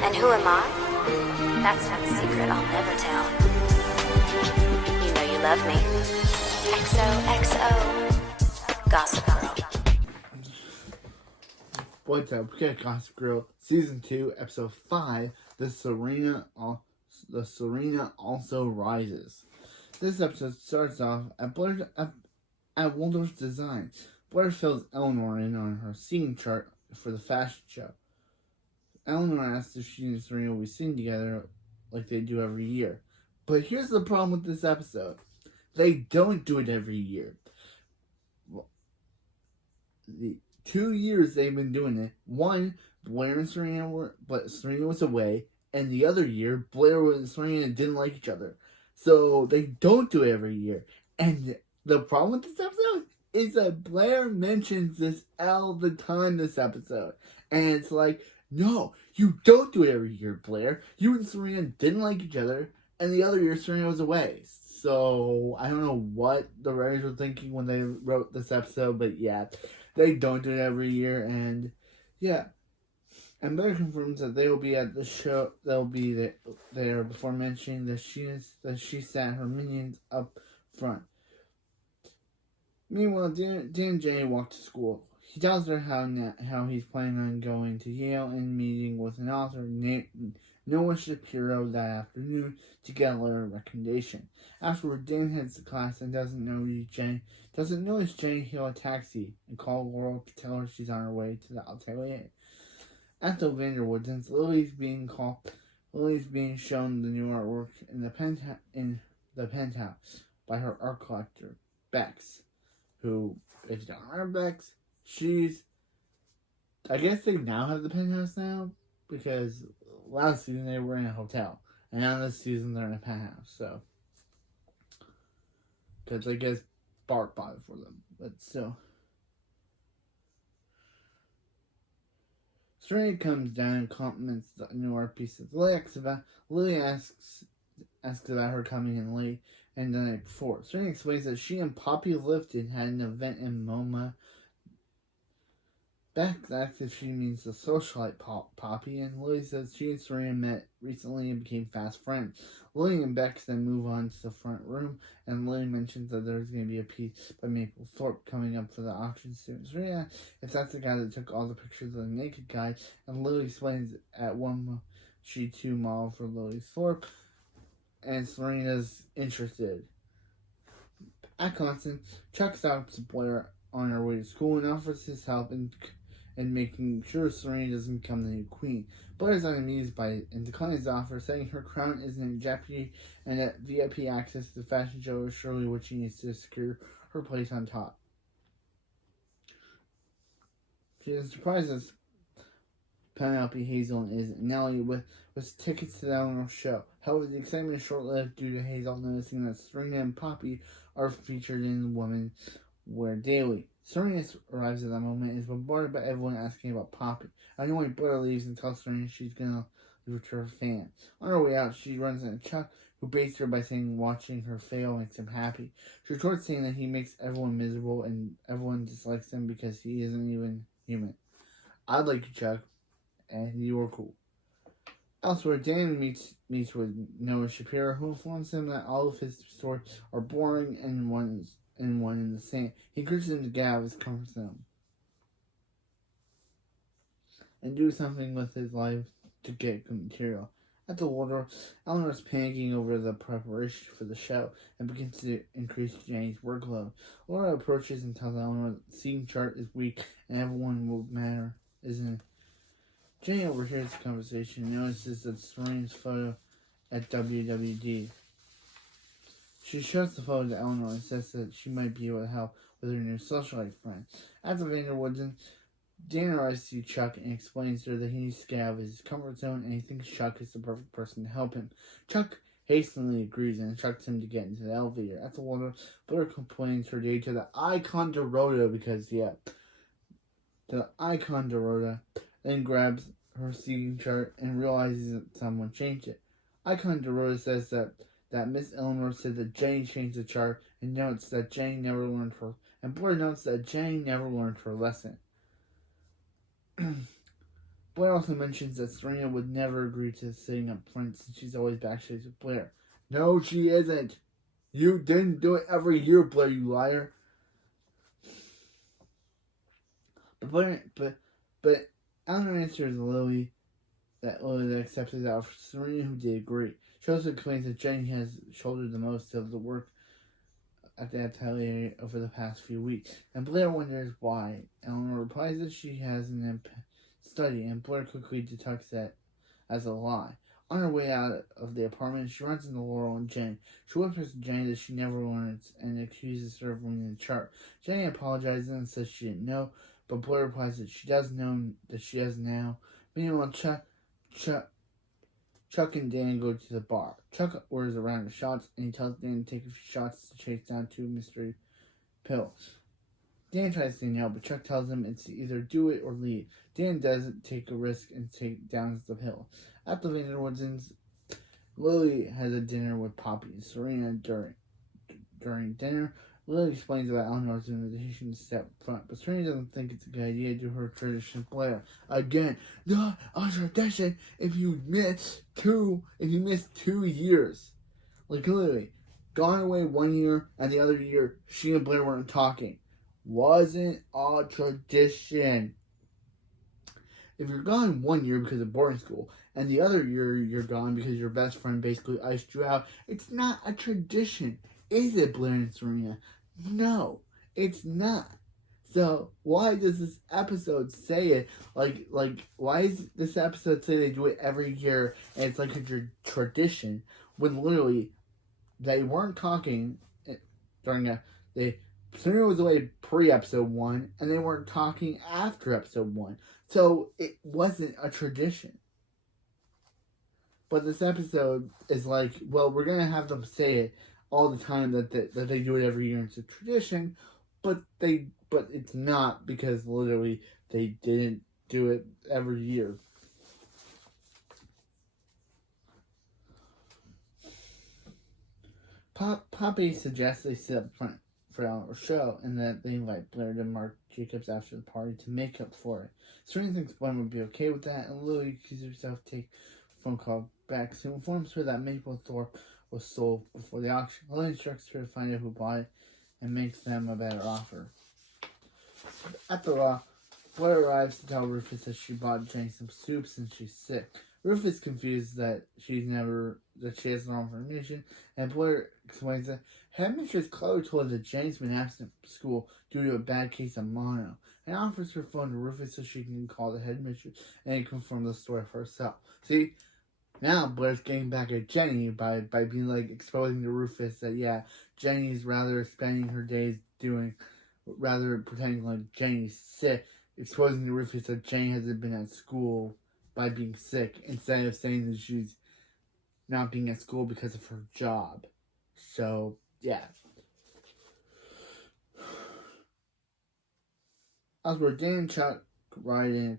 And who am I? That's not a secret I'll never tell. You know you love me. XOXO. Gossip Girl. What's up, Gossip Girl, Season 2, Episode 5, The Serena Also Rises. This episode starts off at Waldorf's design. Blair fills Eleanor in on her singing chart for the fashion show. Eleanor asks if she and Serena will be singing together like they do every year. But here's the problem with this episode. They don't do it every year. The 2 years they've been doing it, one, Blair and Serena but Serena was away, and the other year, Blair and Serena didn't like each other. So they don't do it every year. And the problem with this episode is that Blair mentions this all the time this episode. And it's like, no, you don't do it every year, Blair. You and Serena didn't like each other, and the other year Serena was away. So I don't know what the writers were thinking when they wrote this episode, but yeah, they don't do it every year, and yeah. And Blair confirms that they will be at the show. They'll be there before mentioning that she sat her minions up front. Meanwhile, Dan and Jenny walk to school. He tells her how he's planning on going to Yale and meeting with an author named Noah Shapiro that afternoon to get a letter of recommendation. Afterward, Dan heads to class and doesn't notice Jenny hail a taxi and call Laurel to tell her she's on her way to the atelier. At the Vanderwoodens, Lily's being shown the new artwork in the penthouse by her art collector, Bex, who, if you don't remember Bex, I guess they now have the penthouse now, because last season they were in a hotel, and now this season they're in a penthouse, so, because I guess Bart bought it for them, but still. Serena comes down and compliments the new art pieces. Lily asks about her coming in late and the night before. Serena explains that she and Poppy Lifton had an event in MoMA. Bex asks if she means the socialite Poppy, and Lily says she and Serena met recently and became fast friends. Lily and Bex then move on to the front room, and Lily mentions that there's going to be a piece by Maple Thorpe coming up for the auction soon. Serena, if that's the guy that took all the pictures of the naked guy, and Lily explains at one she too modeled for Lily Thorpe, and Serena's interested. At Constant, Chuck stops Blair on her way to school and offers his help in making sure Serena doesn't become the new queen. Blair is unamused by it and declines the offer, saying her crown isn't in jeopardy and that VIP access to the fashion show is surely what she needs to secure her place on top. She is surprised as Penelope Hazel and Nellie with tickets to the Eleanor show. However, the excitement is short-lived due to Hazel noticing that Serena and Poppy are featured in Women Wear Daily. Serena arrives at that moment and is bombarded by everyone asking about Poppy. Annoyed, Blair leaves and tells Serena she's gonna leave her to her fans. On her way out, she runs into Chuck, who baits her by saying watching her fail makes him happy. She retorts saying that he makes everyone miserable and everyone dislikes him because he isn't even human. I like you, Chuck, and you are cool. Elsewhere, Dan meets with Noah Shapiro, who informs him that all of his stories are boring and one in the same. He encourages him to get out of his comfort zone and do something with his life to get good material. At the Waldorf, Eleanor is panicking over the preparation for the show and begins to increase Jenny's workload. Laura approaches and tells Eleanor that the seating chart is weak and everyone will matter, isn't it? Jenny overhears the conversation and notices that Serena's photo at WWD. She shows the photo to Eleanor and says that she might be able to help with her new socialite friend. At the Vanderwoodens, Dan arrives to see Chuck and explains to her that he needs to get out of his comfort zone and he thinks Chuck is the perfect person to help him. Chuck hastily agrees and instructs him to get into the elevator. At the Waldorf, Blair complains her day to the Icon Dorota because, the Icon Dorota then grabs her seating chart and realizes that someone changed it. Icon Dorota says that Miss Eleanor said that Jenny changed the chart and notes that Jenny never learned her, and Blair notes that Jenny never learned her lesson. Blair also mentions that Serena would never agree to sitting up front since she's always backstage with Blair. No, she isn't. You didn't do it every year, Blair, you liar. But Eleanor answers Lily that accepts his offer. Serena, who did agree. She also claims that Jenny has shouldered the most of the work at the atelier over the past few weeks, and Blair wonders why. Eleanor replies that she has an study, and Blair quickly detects that as a lie. On her way out of the apartment, she runs into Laurel and Jenny. She whispers to Jenny that she never learns and accuses her of reading the chart. Jenny apologizes and says she didn't know, but Blair replies that she does know that she does now. Meanwhile, Chuck and Dan go to the bar. Chuck orders a round of shots, and he tells Dan to take a few shots to chase down two mystery pills. Dan tries to say no, but Chuck tells him it's either do it or leave. Dan doesn't take a risk and downs the pill. At the Vanderwoodens, Lily has a dinner with Poppy and Serena during dinner. Lily explains about Eleanor's invitation to step front, but Serena doesn't think it's a good idea to her tradition Blair. Again, not a tradition if you miss 2 years. Like literally, gone away 1 year and the other year she and Blair weren't talking. Wasn't a tradition. If you're gone 1 year because of boarding school and the other year you're gone because your best friend basically iced you out, it's not a tradition. Is it, Blair and Serena? No, it's not. So why does this episode say it? Like why does this episode say they do it every year and it's like a tradition when literally they weren't talking during Serena was away pre-episode 1 and they weren't talking after episode 1. So it wasn't a tradition. But this episode is like, well, we're going to have them say it all the time that they do it every year. It's a tradition, but it's not because literally they didn't do it every year. Poppy suggests they sit up front for our show and that they invite Blair to Mark Jacobs after the party to make up for it. Serena thinks Blair would be okay with that, and Lily accuses herself to take a phone call back. So informs her that Maplethorpe was sold before the auction. Lily instructs her to find out who bought it and makes them a better offer. At the law, Blair arrives to tell Rufus that she bought Jenny some soup since she's sick. Rufus is confused that she has the wrong information, and Blair explains that Headmistress Chloe told her that Jenny's been absent from school due to a bad case of mono, and offers her phone to Rufus so she can call the headmistress and confirm the story for herself. See, now Blair's getting back at Jenny by being like exposing to Rufus that yeah, Jenny's rather spending her days rather pretending like Jenny's sick, exposing to Rufus that Jenny hasn't been at school by being sick, instead of saying that she's not being at school because of her job. So, yeah. Elsewhere, Dan and Chuck ride in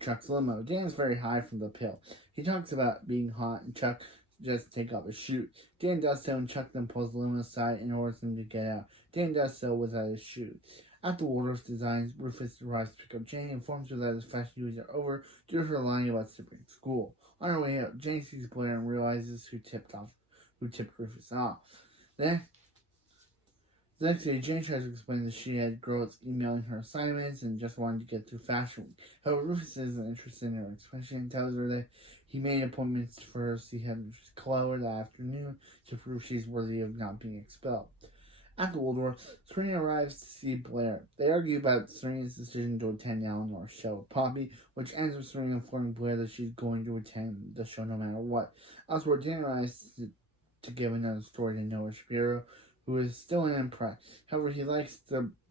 Chuck's limo. Dan's very high from the pill. He talks about being hot, and Chuck suggests to take off his shoes. Dan does so, and Chuck then pulls the limo aside and orders him to get out. Dan does so without his shoes. After Waldorf's designs, Rufus arrives to pick up Jenny and informs her that his fashion duties are over due to her lying about skipping school. On her way out, Jenny sees Blair and realizes who tipped Rufus off. The next day, Jenny tries to explain that she had girls emailing her assignments and just wanted to get through Fashion Week. However, Rufus isn't interested in her explanation and tells her that he made appointments for her to see Headmistress Chloe that afternoon to prove she's worthy of not being expelled. After Waldorf, Serena arrives to see Blair. They argue about Serena's decision to attend Eleanor's show with Poppy, which ends with Serena informing Blair that she's going to attend the show no matter what. Elsewhere, Dan arrives to give another story to Noah Shapiro, who is still an impress. However, he likes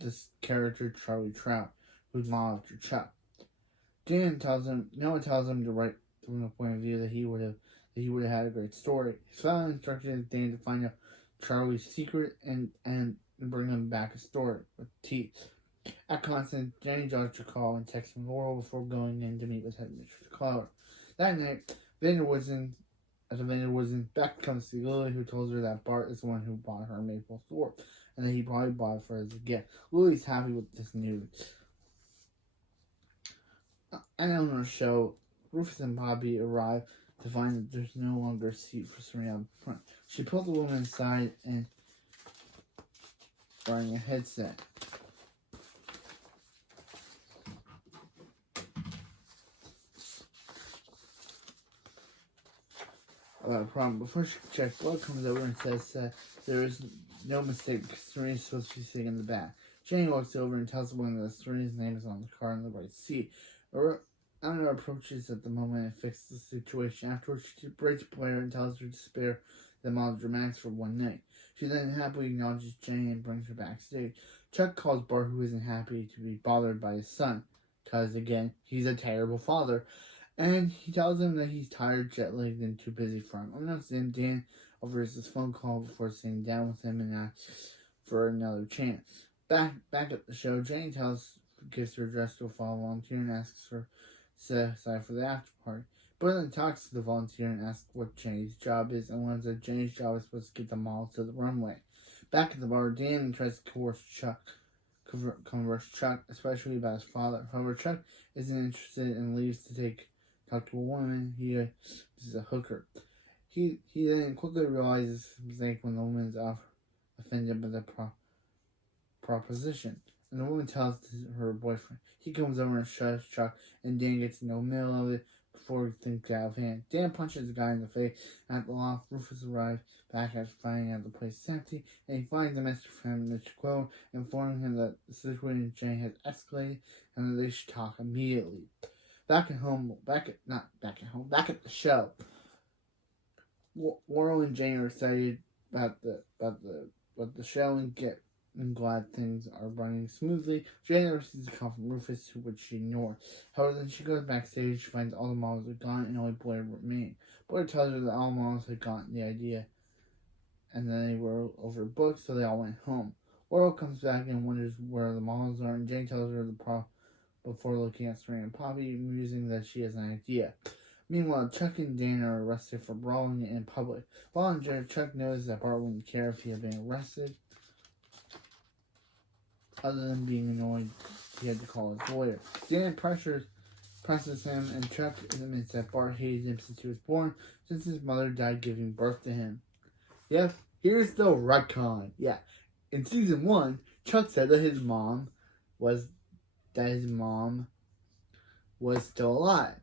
this character Charlie Trout, who's modeled after Chuck. Noah tells him to write from the point of view that he would have had a great story. His final instruction is Dan to find out Charlie's secret and bring him back a story with teeth. At Constance, Jenny dodged her call and texted Laurel before going in to meet with Headmistress Chloe. That night, at the Vanderwoodens, Beck comes to see Lily, who tells her that Bart is the one who bought her Maplethorpe, and that he probably bought it for her as a gift. Lily's happy with this news. At Eleanor's show, Rufus and Bobby arrive to find that there's no longer a seat for Serena up front. She pulls the woman aside and wearing a headset. About a problem. Before she can check, Blair comes over and says there is no mistake because Serena's supposed to be sitting in the back. Jenny walks over and tells the woman that Serena's name is on the car in the right seat. Eleanor approaches at the moment and fixes the situation. Afterwards, she breaks Blair and tells her to spare them all the dramatics for one night. She then happily acknowledges Jenny and brings her backstage. Chuck calls Bart, who isn't happy to be bothered by his son, because, again, he's a terrible father. And he tells him that he's tired, jet-lagged, and too busy for him. Unannounced, Dan offers his phone call before sitting down with him and asks for another chance. Back at the show, Jenny gives her address to a fellow volunteer and asks her to set aside for the after party. Berlin talks to the volunteer and asks what Jenny's job is, and learns that Jenny's job is supposed to get them all to the runway. Back at the bar, Dan tries to converse Chuck, especially about his father. However, Chuck isn't interested and leaves to talk to a woman he is a hooker. He then quickly realizes his mistake when the woman is offended by the proposition, and the woman tells her boyfriend. He comes over and shoves Chuck, and Dan gets in the middle of it before things get out of hand. Dan punches the guy in the face. At the loft, Rufus arrives back after finding out the place is empty, and he finds the Mr. Friend, Mr. Quill, informing him that the situation with Jenny has escalated and that they should talk immediately. Back at the show, Laurel and Jane are excited about the show and glad things are running smoothly. Jane receives a call from Rufus, which she ignores. However, then she goes backstage, finds all the models are gone, and only Blair remains. Blair tells her that all the models had gotten the idea, and then they were overbooked, so they all went home. Laurel comes back and wonders where the models are, and Jane tells her the problem before looking at Serena and Poppy, musing that she has an idea. Meanwhile, Chuck and Dan are arrested for brawling in public. While in jail, Chuck knows that Bart wouldn't care if he had been arrested. Other than being annoyed, he had to call his lawyer. Dan presses him, and Chuck admits that Bart hated him since he was born, since his mother died giving birth to him. Yep, here's the retcon. Yeah, in season 1, Chuck said that his mom was still alive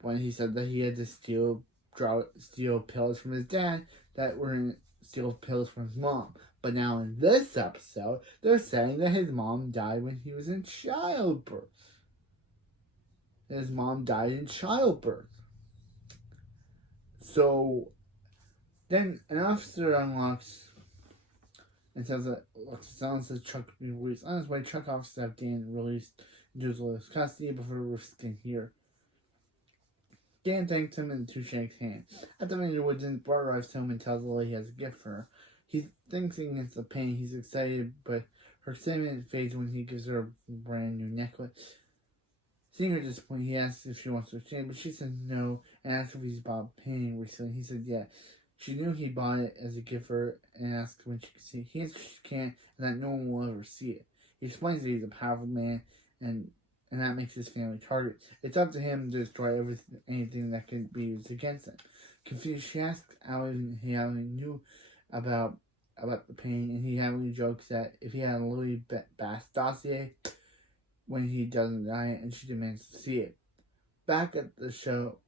when he said that he had to steal pills from his dad that were steal pills from his mom. But now in this episode, they're saying that his mom died when he was in childbirth. His mom died in childbirth. So then an officer unlocks and says that someone says Chuck to be released. On his way, Chuck offers to have Dan released into his lawyer's custody before Rufus can hear. Dan thanks him and the two shakes hands. At the Major Woods, Bart arrives home and tells Lily he has a gift for her. He thinks against the pain. He's excited, but her excitement fades when he gives her a brand new necklace. Seeing her disappointed, he asks if she wants to exchange, but she says no, and asks if he's bought painting recently. He said yeah. She knew he bought it as a gift for her and asked when she could see it. He answers she can't and that no one will ever see it. He explains that he's a powerful man and that makes his family target. It's up to him to destroy anything that could be used against him. Confused, she asks how he knew about the painting, and he happily jokes that if he had a Louis Bass dossier when he doesn't die, and she demands to see it. Back at the show,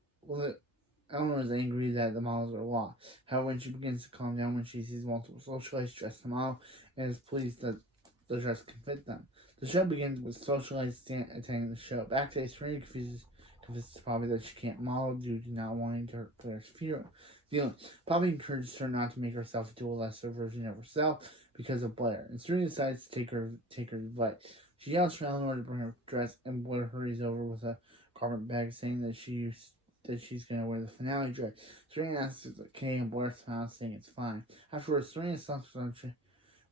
Eleanor is angry that the models are lost. However, when she begins to calm down when she sees multiple socialites dressed them all, and is pleased that the dress can fit them. The show begins with socialites attending the show. Backstage, Serena convinces Poppy that she can't model due to not wanting to hurt Claire's feelings. Poppy encourages her not to make herself into a lesser version of herself because of Blair, and Serena decides to take her advice. She yells for Eleanor to bring her dress, and Blair hurries over with a garment bag, saying that she's going to wear the finale dress. Serena asks if it's okay, and Blair smiles, saying it's fine. Afterwards, Serena stops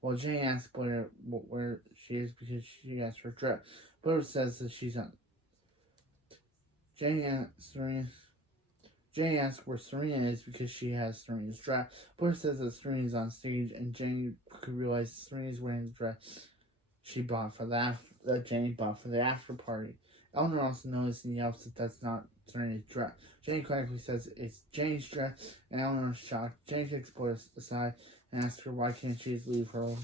while Jane asks Blair where she is because she has her dress. Blair says that she's on. Jane asks where Serena is because she has Serena's dress. Blair says that Serena's on stage, and Jane could realize Serena's wearing the dress she bought for Jane bought for the after party. Eleanor also notices and yells that that's not Serena's dress. Jenny quickly says it's Jane's dress, and Eleanor is shocked. Jane takes Blair aside and asks her why can't she just leave her alone.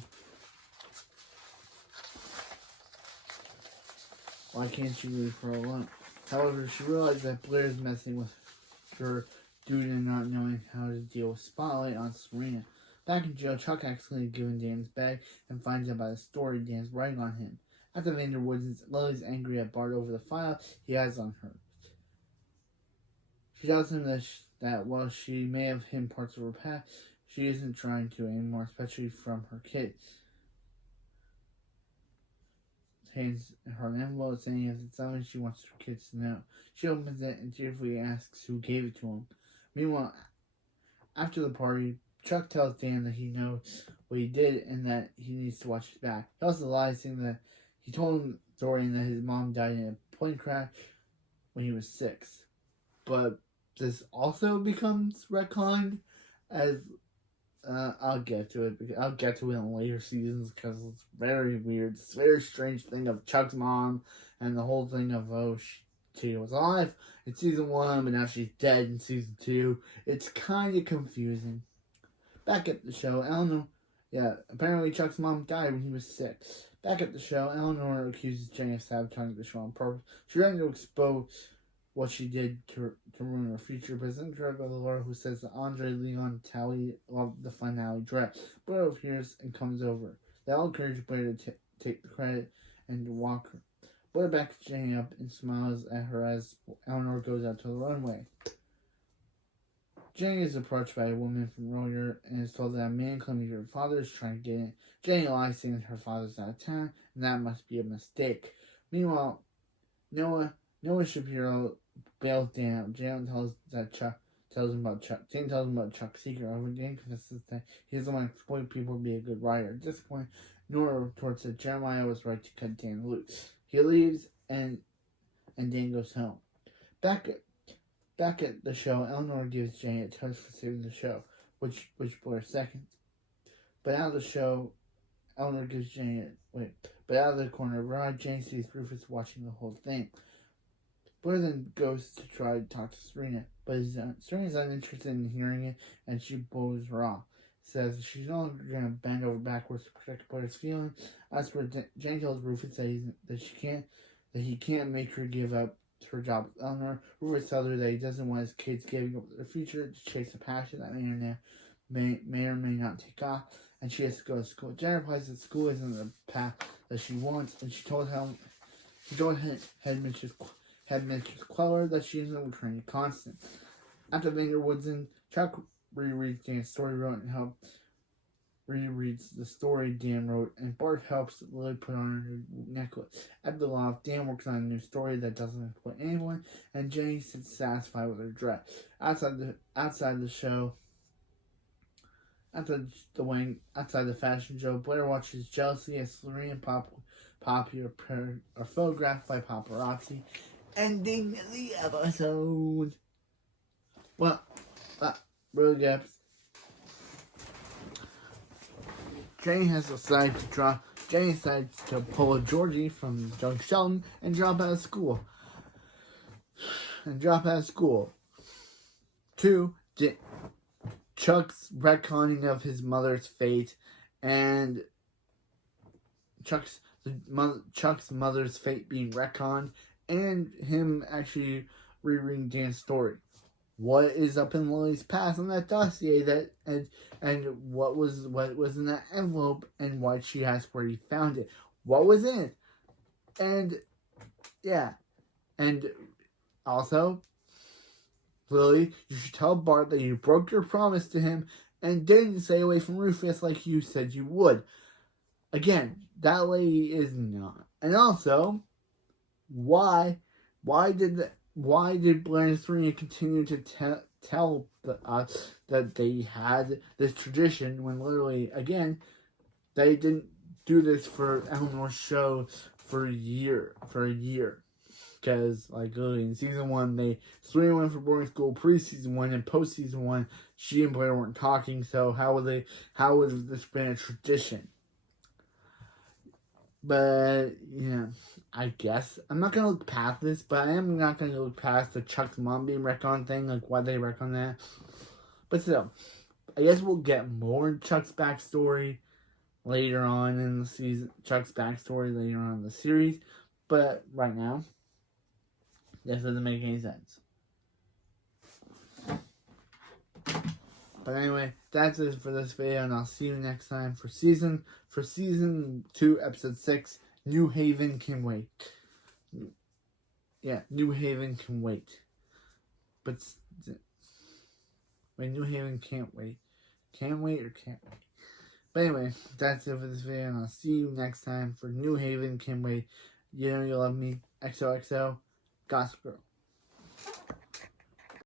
Why can't she leave her alone? However, she realizes that Blair is messing with her due to not knowing how to deal with Spotlight on Serena. Back in jail, Chuck accidentally given Dan's bag and finds out by the story Dan's writing on him. After Vanderwood's, Lily's angry at Bart over the file he has on her. She tells him that while she may have hidden parts of her past, she isn't trying to anymore, especially from her kids. Hands her an envelope saying if it's something she wants her kids to know. She opens it and tearfully asks who gave it to him. Meanwhile, after the party, Chuck tells Dan that he knows what he did and that he needs to watch his back. He also lies, saying that he told him Dorian that his mom died in a plane crash when he was 6. But this also becomes retconned as I'll get to it. I'll get to it in later seasons because it's very weird. It's a very strange thing of Chuck's mom and the whole thing of she was alive in season 1, but now she's dead in season 2. It's kind of confusing. Back at the show, Eleanor, apparently Chuck's mom died when he was 6. Back at the show, Eleanor accuses Jenny of sabotaging the show on purpose. She's trying to expose what she did to ruin her future, but it's incorrect by the Laura who says that Andre, Leon, Tally loved the finale dress. Blair appears and comes over. They all encourage Blair to take the credit and to walk her. Blair backs Jenny up and smiles at her as Eleanor goes out to the runway. Jenny is approached by a woman from earlier and is told that a man claiming her father is trying to get in. Jenny lies, saying that her father's out of town, and that must be a mistake. Meanwhile, Noah Shapiro bails Dan out. Jane tells him about Chuck's secret. Over Dan confesses that he doesn't want to exploit people to be a good writer. At this point, Nora retorts that Jeremiah was right to cut Dan loose. He leaves and Dan goes home. Back at the show, Eleanor gives Jane a toast for saving the show, which Blair seconds. But out of the show, Eleanor gives Jane but out of the corner of her eye, Jane sees Rufus watching the whole thing. Blair then goes to try to talk to Serena, but Serena's uninterested in hearing it, and she blows her off. Says she's no longer going to bend over backwards to protect Blair's feelings. As for Jane tells Rufus that he can't make her give up her job with Eleanor. Rufus tells her that he doesn't want his kids giving up their future to chase a passion that may or may not take off, and she has to go to school. Jen replies that school isn't the path that she wants, and she told headmistress Queller that she isn't returning to Constant. After Vanderwoodson, Chuck rereads Dan's story rereads the story Dan wrote, and Bart helps Lily put on her necklace. At the loft, Dan works on a new story that doesn't exploit anyone, and Jenny sits satisfied with her dress. Outside the fashion show, Blair watches jealously as Serena and Poppy are photographed by paparazzi, ending the episode. Well, really good. Jenny decides to pull a Georgie from Doug Shelton and drop out of school. Two, Chuck's retconning of his mother's fate, and Chuck's mother's fate being retconned, and him actually rereading Dan's story. What is up in Lily's past on that dossier and what was in that envelope, and why she asked where he found it. What was in it? And also, Lily, you should tell Bart that you broke your promise to him and didn't stay away from Rufus like you said you would. Again, that lady is not. And also, why did Blair and Serena continue to tell us that they had this tradition when literally, again, they didn't do this for Eleanor's show for a year. Because, like, literally in season 1, Serena went for boarding school pre-season 1, and post-season 1, she and Blair weren't talking, so how would this been a tradition? But, yeah. I guess. I'm not gonna look past this, but I am not gonna look past the Chuck's mom being retcon thing, like why they retcon that. But still, I guess we'll get more Chuck's backstory later on in the season. Chuck's backstory later on in the series. But right now, this doesn't make any sense. But anyway, that's it for this video, and I'll see you next time for season 2, episode 6. New Haven can wait. Yeah, New Haven can wait. But wait, New Haven can't wait. Can't wait or can't wait. But anyway, that's it for this video, and I'll see you next time for New Haven can wait. You know you love me. XOXO. Gossip Girl.